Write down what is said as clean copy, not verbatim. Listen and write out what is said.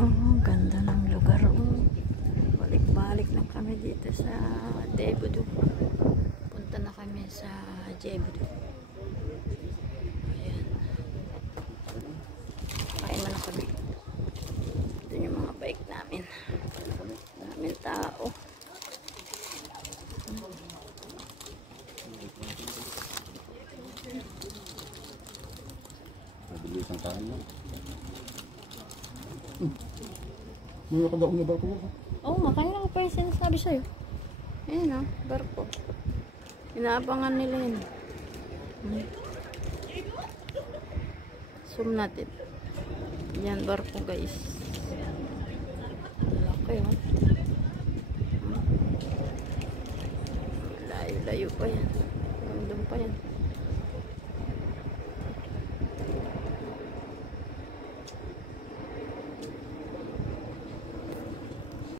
Oh, ganda ng lugar. Oh. Balik-balik na kami dito sa Jebudu. Punta na kami sa Jebudu. Ayan. Kain mo na kami. Ito yung mga bike namin. Daming tao. Mabilis ang kain mo. May nakadaon na barko mo. Oo, kanina ko pa yung sinasabi sa'yo. Ayan o, barko. Inaabangan nila yun. Zoom natin. Yan, barko guys. Laki o. Layo-layo pa yan. Hanggang pa yan.